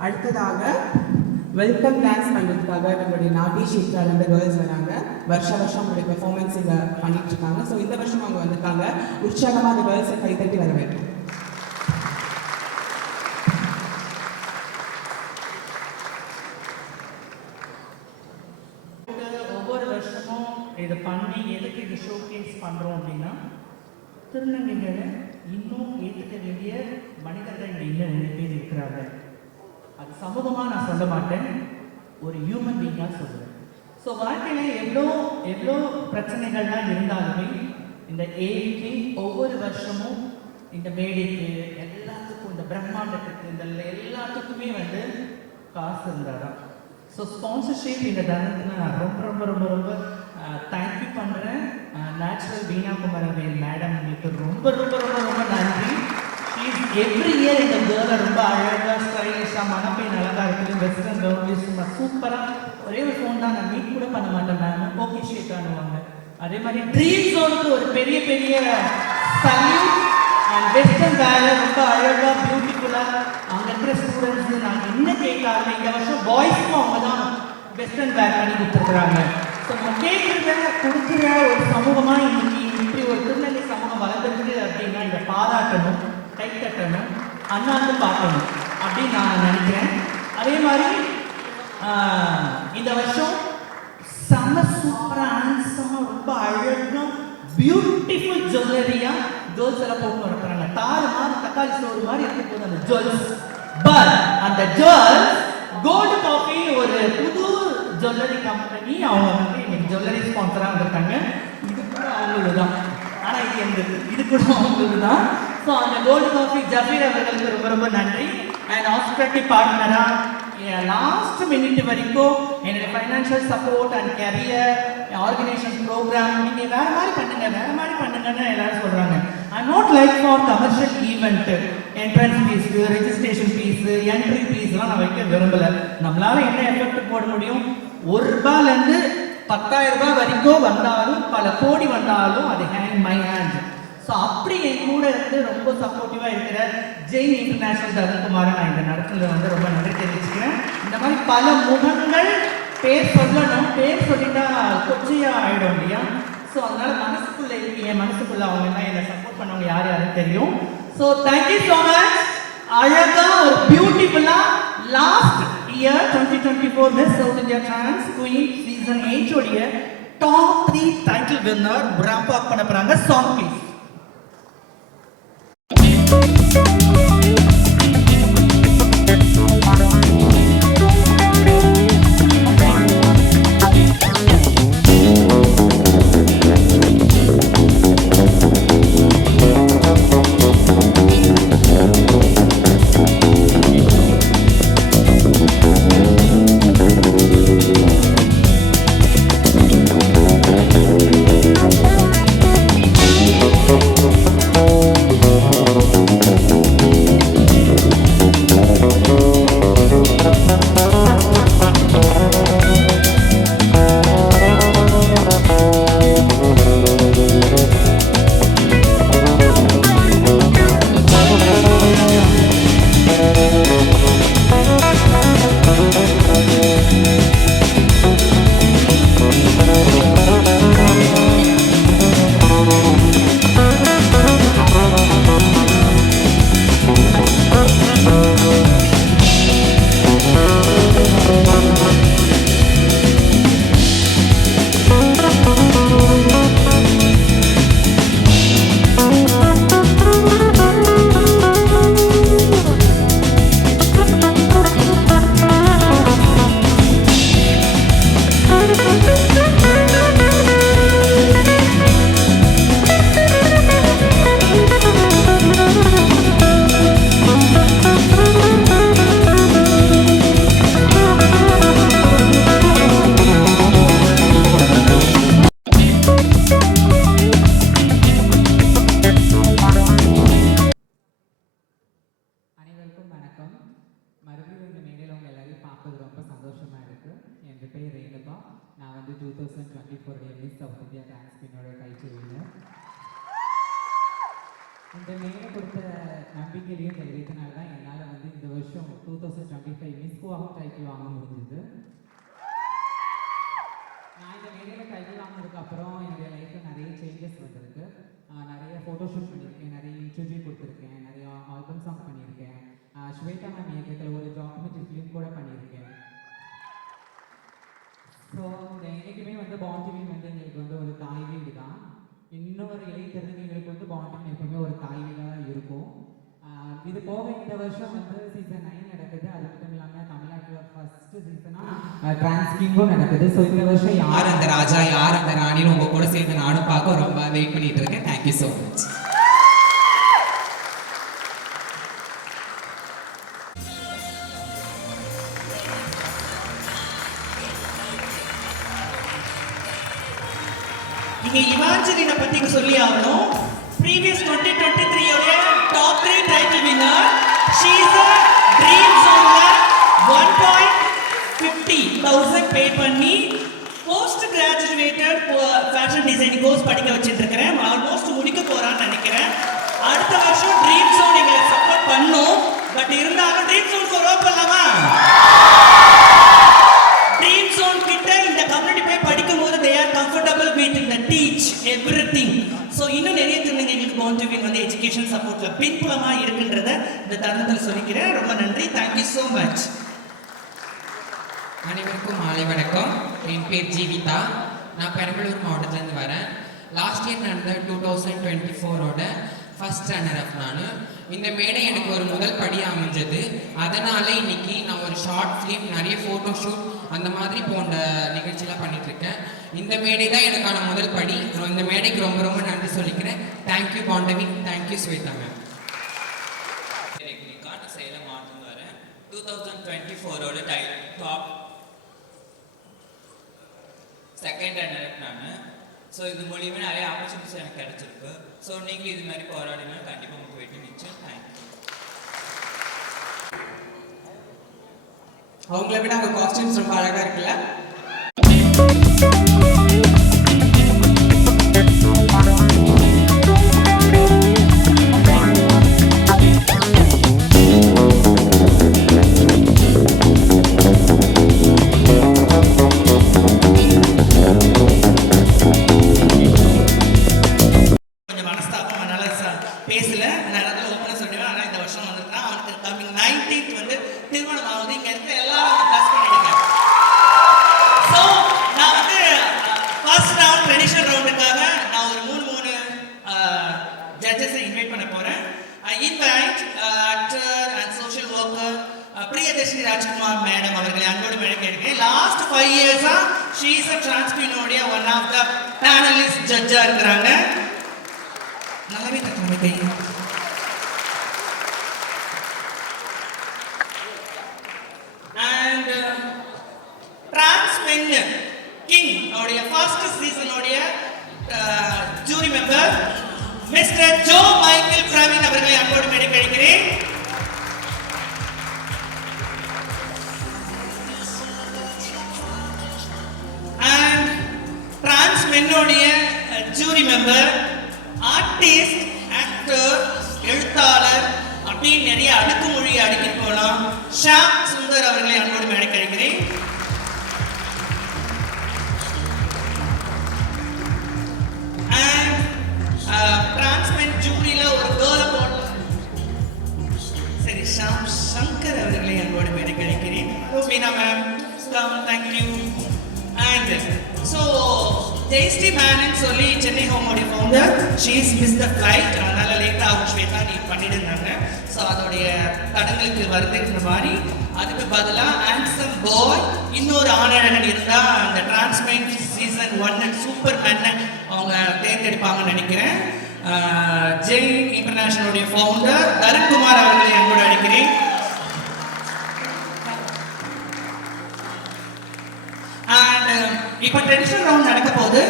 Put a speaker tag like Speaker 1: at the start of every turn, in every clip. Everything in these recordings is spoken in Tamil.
Speaker 1: அடுத்ததாக வெல்கம் டான்ஸ் பண்ணுறதுக்காக நம்மளுடைய நாட்டி ஷேக்ராலேருந்து கேர்ள்ஸ் வராங்க வருஷ வருஷம் அவங்களுடைய பெர்ஃபார்மன்ஸ் இங்கே பண்ணிட்டு இருக்காங்க ஸோ இந்த வருஷம் அவங்க வந்திருக்காங்க உற்சாகமாக அந்த கேர்ள்ஸை கைத்தட்டி வரவேற்கும்
Speaker 2: இது ஒவ்வொரு வருஷமும் இதை பண்ணி எதுக்கு இது ஷோகேஸ் பண்ணுறோம் அப்படின்னா திருநங்கைகளை இன்னும் ஏற்றுக்க வேண்டிய மனிதர்கள் இங்க இன்னும் நிறைய பேர் இருக்கிறாங்க. அது சமூகமாக நான் சொல்ல மாட்டேன். ஒரு ஹியூமன் பீங்காக சொல்லுவேன் ஸோ வாழ்க்கையில் எவ்வளோ எவ்வளோ பிரச்சனைகள்லாம் இருந்தாலுமே இந்த ஏஐக்கு ஒவ்வொரு வருஷமும் இந்த மேடைக்கு எல்லாத்துக்கும் இந்த பிரம்மாண்டத்துக்கு இந்த எல்லாத்துக்குமே வந்து காசு இருந்தாராம் ஸோ ஸ்பான்சர்ஷிப் இந்த தருணத்தில் நான் ரொம்ப ரொம்ப ரொம்ப ரொம்ப தேங்க்யூ பண்ணுறேன் நேச்சுரல் வீணா குமரவேல் மேடம் உங்களுக்கு ரொம்ப ரொம்ப ரொம்ப ரொம்ப நன்றி. எவ்ரி இயர் இந்த கேர்ளை ரொம்ப அழகாக ஸ்டைலிஷாக மனப்பெண் அழகாக இருக்குது. வெஸ்டர்ன் கேர்ள் சும்மா சூப்பராக ஒரே ஒரு ஃபோன் தான். நான் மீட் கூட பண்ண மாட்டேன் மேம் ஓகே ஷேக் ஆனுவாங்க அதே மாதிரி ட்ரீம் ஜோனுக்கு ஒரு பெரிய பெரிய சல்யூட் அண்ட் வெஸ்டர்ன் வேலை ரொம்ப அழகாக பியூட்டிஃபுல்லாக அங்கே இருக்கிற ஸ்டூடெண்ட்ஸ் நாங்கள் என்ன கேட்காங்க இந்த வருஷம் பாய்ஸ்க்கும் அவங்க தான் வெஸ்டர்ன் வேர் பண்ணி கொடுத்துருக்குறாங்க. ஸோ நம்ம கேட்குறத கொடுக்குற ஒரு சமூகமாக இன்னைக்கு இப்படி ஒரு திருநெல்வேலி சமூகம் வளர்ந்துருக்கு அப்படின்னா இதை பாராட்டணும். கை தட்டணும் அண்ணாந்து பார்க்கணும் அப்படின்னு நான் நினைக்கிறேன். அதே மாதிரி இந்த வருஷம் செம்ம சூப்பரா ரொம்ப அழகாக பியூட்டிஃபுல் ஜுவல்லரியா கேர்ள்ஸ் எல்லாம் போட்டு வரப்படுறாங்க தாறு மாதிரி தக்காளி சோறு மாதிரி இருக்க போகுது அந்த ஜுவல்ஸ் பட் அந்த ஜுவல்ஸ் கோல்டு காஃபி ஒரு புது ஜுவல்லரி கம்பெனி அவங்க வந்து இன்னைக்கு ஜுவல்லரி ஸ்பான்சரா வந்திருக்காங்க. இது கூட அவங்களுக்கு தான் ஆனா இது எங்களுக்கு இது கூட அவங்களுக்கு தான் ஸோ அந்த கோல்டு காஃபி ஜபீர் அவர்களுக்கு ரொம்ப ரொம்ப நன்றி. அண்ட் ஹாஸ்பிட்டலிட்டி பார்ட்னரா லாஸ்ட் மினிட் வரைக்கும் என்னோட financial support and career organisation programme நீங்கள் வேற மாதிரி பண்ணுங்க வேற மாதிரி பண்ணுங்கன்னு எல்லாரும் சொல்றாங்க. I not like for commercial event entrance fee registration fee entry ஃபீஸ்லாம் நான் வைக்க விரும்பல. நம்மளால என்ன எஃபெக்ட் போட முடியும்? ஒரு ரூபாயில இருந்து பத்தாயிரம் ரூபாய் வரைக்கும் வந்தாலும் பல கோடி வந்தாலும் அது ஹேண்ட் மை ஹேண்ட் ஸோ அப்படி என் கூட இருந்து ரொம்ப சப்போர்ட்டிவாக இருக்கிற ஜெயின் இன்டர்நேஷனல் தருண்குமாரை நான் இந்த நடத்துல வந்து ரொம்ப நன்றி தெரிவிச்சுக்கிறேன். இந்த மாதிரி பல முகங்கள் பேர் சொல்லணும். பேர் சொல்லிட்டா கொச்சையாக ஆகிடும் இல்லையா? ஸோ அதனால மனசுக்குள்ள இருக்கு. என் மனசுக்குள்ள அவங்க எல்லாம் என்னை சப்போர்ட் பண்ணவங்க யார் யாரும் தெரியும். ஸோ தேங்க்யூ ஸோ மச் அழகா ஒரு பியூட்டிஃபுல்லாக last year twenty twenty four miss South India dance queen season eight உடைய top three title winner ramp up பண்ண போகிறாங்க சாங் ப்ளீஸ்
Speaker 3: இந்த மேலே கொடுத்த நம்பிக்கையிலையும் தெரிவித்தனால தான் என்னால் வந்து இந்த வருஷம் two thousand twenty five miss title வாங்க முடிஞ்சது. நான் இந்த மேடையில் டைட்டில் வாங்கினதுக்கு அப்புறம் என்னுடைய லைஃப்பில் நிறைய சேஞ்சஸ் வந்திருக்கு. நிறைய ஃபோட்டோஷூட் பண்ணியிருக்கேன் நிறைய இன்டர்வியூ கொடுத்துருக்கேன் நிறைய ஆல்பம் சாங் பண்ணியிருக்கேன். ஸ்வேதா மேம் இயக்கத்தில் ஒரு டாக்குமெண்ட்ரி ஃபிலிம் கூட பண்ணியிருக்கேன். ஸோ என்றைக்குமே வந்து பாண்டிவின் வந்து எங்களுக்கு வந்து ஒரு தாய் இன்னொரு இளைய வந்து பாண்டிங் எப்பவுமே ஒரு தாய் இருக்கும். இது போக இந்த வருஷம் வந்து சீசன் நைன் நடக்குது. அது மட்டும் இல்லாமல் தமிழ்நாட்டில் ஃபர்ஸ்ட் சீசனாக டிரான்ஸ்கிங்கும் நடக்குது. ஸோ இந்த வருஷம் யார்
Speaker 4: யார் அந்த ராஜா யார் அந்த ராணின்னு உங்க கூட சேர்ந்து நானும் பார்க்க ரொம்ப வெயிட் பண்ணிட்டு இருக்கேன். தேங்க்யூ ஸோ மச்
Speaker 2: நீங்க இவாஞ்சலினை பத்தி சொல்லி ஆகணும். ப்ரீவியஸ் டுவெண்ட்டி டுவெண்ட்டி த்ரீயோட top three title winner she's a dream ஜோன்ல one point fifty thousand pay பண்ணி post graduated fashion designing course படிக்க வச்சுட்டு இருக்கிறேன் ஆல்மோஸ்ட் முடிக்க போறான்னு நினைக்கிறேன். அடுத்த வருஷம் ட்ரீம் ஜோன் எங்களை சப்போர்ட் பண்ணும் பட் இருந்தாலும் ட்ரீம் ஜோன் ஒரு பண்ணலாமா எவ்ரி திங் ஸோ இன்னும் நிறைய திருநங்கைகளுக்கு பவுண்டரிவின் வந்து எஜுகேஷன் சப்போர்ட்டில் பின்புலமாக இருக்குன்றத இந்த தருணத்தில் சொல்லிக்கிறேன். ரொம்ப நன்றி. தேங்க்யூ ஸோ மச்
Speaker 4: அனைவருக்கும் மாலை வணக்கம். என் பேர் ஜீவிதா. நான் பெரம்பலூர் மாவட்டத்துலேருந்து வரேன். லாஸ்ட் இயர் நடந்த டூ தௌசண்ட் டுவெண்ட்டி ஃபோரோட ஃபர்ஸ்ட் ரன்னர் அப் நான். இந்த மேடை எனக்கு ஒரு முதல் படி அமைஞ்சது. அதனால் இன்னைக்கு நான் ஒரு ஷார்ட் ஃபிலிம் நிறைய ஃபோட்டோ ஷூட் அந்த மாதிரி போன்ற நிகழ்ச்சியெல்லாம் பண்ணிட்டு இருக்கேன் இந்த மேடை தான் எனக்கான முதல் படி. நான் இந்த மேடைக்கு ரொம்ப ரொம்ப நன்றி சொல்லிக்கிறேன். Thank you Pandavi thank you Shweta ma'am டெக்னிக்கான செயலை மாற்றம் வரேன் டூ தௌசண்ட் டுவெண்ட்டி ஃபோரோட டை டாப் செகண்ட் ரன்னர் நான். ஸோ இது மூலியமா நிறைய ஆப்பர்ச்சுனிட்டிஸ் எனக்கு கிடைச்சிருக்கு. ஸோ நீங்களும் இது மாதிரி போராடினா கண்டிப்பாக உங்களுக்கு வெற்றி நிச்சயம். தேங்க்யூ
Speaker 1: அவங்கள விட அவங்க காஸ்டியூம்ஸ் ரொம்ப அழகாக இருக்குல்ல?
Speaker 2: பேசல நான் இடத்துல ஓப்பனாக சொல்லிடுவேன். ஆனால் இந்த வருஷம் வந்திருக்கான் அவனுக்கு கம்மிங் நைன்டீன்த் வந்து திருமணம் ஆகுது இங்கே இருக்க எல்லாரும் ப்ளஸ் பண்ணிடுங்க ஸோ நான் வந்து ஃபர்ஸ்ட் ரவுண்ட் ட்ரெடிஷனல் ரவுண்டுக்காக நான் ஒரு மூணு மூணு ஜட்ஜஸை இன்வைட் பண்ண போகிறேன் I invite actor and social worker Priyadharshini Rajkumar madam அவர்களை அன்போடு மேடம் கேட்கிறேன் லாஸ்ட் ஃபைவ் இயர்ஸா ஷீஸ் அ டிரான்ஸ்பியூனோடைய ஒன் ஆஃப் த பேனலிஸ்ட் ஜட்ஜா இருக்கிறாங்க. நல்லாவே தட்டுங்க கை. அண்ட் டிரான்ஸ்மென் கிங் அவருடைய first சீசனுடைய jury member mister Joe Michael Praveen thank you and so Jayashree Menon சொல்லி Chennai ஹோமோடைய founder she is miss the flight அதனால லேட்டாக ஆகும் ஸ்வேதா நீ பண்ணிடுந்தாங்க ஸோ அதோடைய தடங்களுக்கு வருதுங்கிற மாதிரி அதுக்கு பதிலாக ஆன்சம் பாய் இன்னொரு ஆணழகன் இருந்தால் அந்த transmen season one and super man அவங்க தேர்ந்தெடுப்பாங்கன்னு நினைக்கிறேன். ஜெய் இன்டர்நேஷனலுடைய ஃபவுண்டர் தருண்குமார் அவர்களை என்னோட அழைக்கிறேன். இப்போ ட்ரெடிஷனல் ரவுண்ட் நடக்க போகுது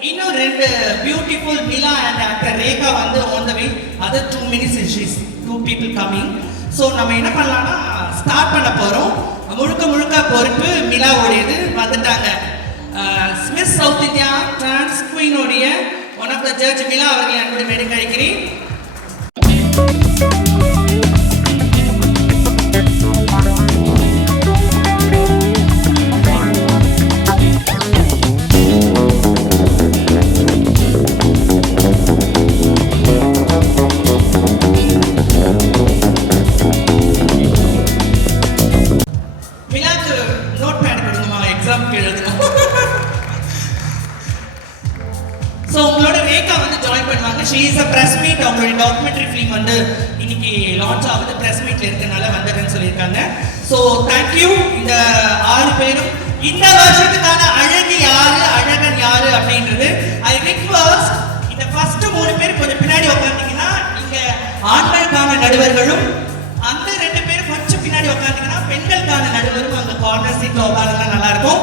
Speaker 2: இன்னும் ரெண்டு beautiful Mila and actor Rekha வந்து on the way other two minutes is two people coming so நம்ம என்ன பண்ணலாம்னா ஸ்டார்ட் பண்ண போகிறோம் முழுக்க முழுக்க பொறுப்பு மிலாவுடையது வந்துட்டாங்க. Smith south India trans குயினுடைய one of the judge Mila அவர்களை அன்போடு மேடை ஷீ அ மீட் அவங்களுடைய டாக்குமெண்ட்ரி ஃபிலிம் வந்து இன்னைக்கு லான்ச் ஆகுது. ப்ரெஸ் மீட்ல இருக்கனால வந்துடுறேன்னு சொல்லியிருக்காங்க. ஸோ தேங்க்யூ இந்த ஆறு பேரும் இந்த வருஷத்துக்கான அழகு யாரு அழகன் யாரு அப்படின்றது. ஐ ரிக்வஸ்ட் இந்த ஃபர்ஸ்ட் மூணு பேர் கொஞ்சம் பின்னாடி உட்காந்தீங்கன்னா நீங்க ஆண்களுக்கான நடுவர்களும் அந்த ரெண்டு பேரும் கொஞ்சம் பின்னாடி உட்காந்தீங்கன்னா பெண்களுக்கான நடுவரும் அந்த கார்னர் சீட்ல உட்காந்துலாம் நல்லா இருக்கும்.